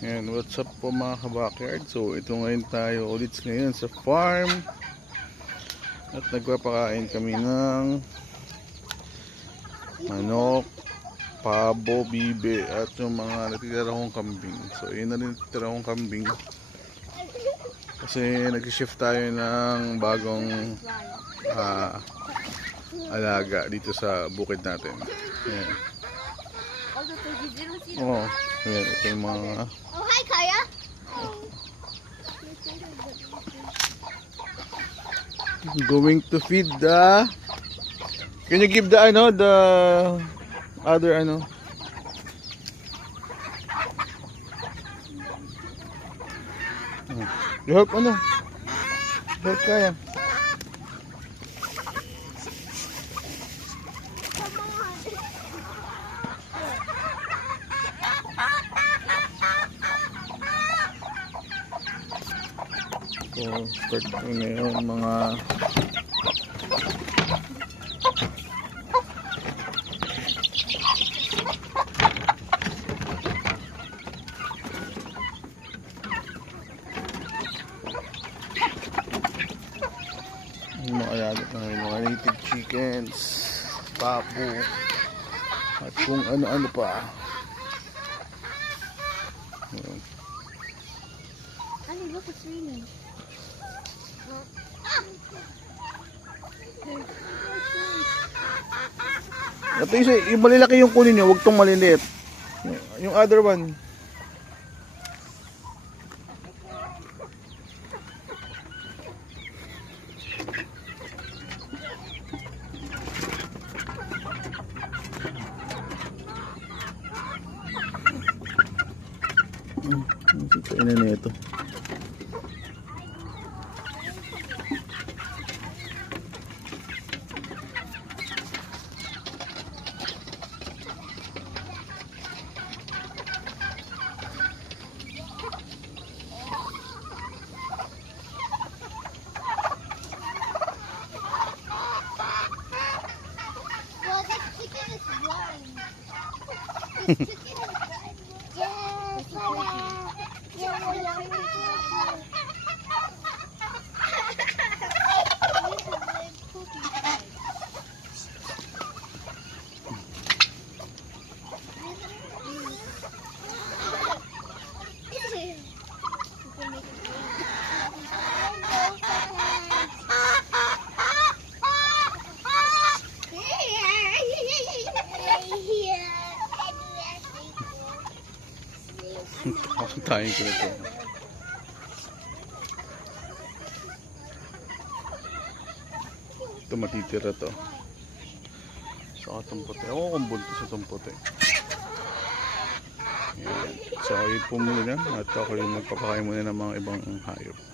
Ayan, what's up po mga ka-backyard. So ito ngayon tayo ulit ngayon sa farm. At nagpapakain kami ng manok, pabo, bibe at yung mga natitira kong kambing. So yun na rin natitira kong kambing. Kasi nag-shift tayo ng bagong alaga dito sa bukid natin. Ayan. Oh, ayan, ito yung mga... Oh, hi, Kaya. Going to feed the... Can you give the other You help Help Kaya. So, start ko ngayon mga mga native chickens, papo, at kung ano-ano pa. Honey, look, it's raining. Ito yung malilaki yung kunin nyo, huwag tong maliliit. Yung other one. Ina na ito. Well, this chicken is blind. This chicken is blind. Yes, Tayo ko na ito. Ito matitira to. Saka itong puti. Ako kung buntis sa itong puti. Ayan. So yun po muna. At ako yung magpapakain muna ng mga ibang hayop.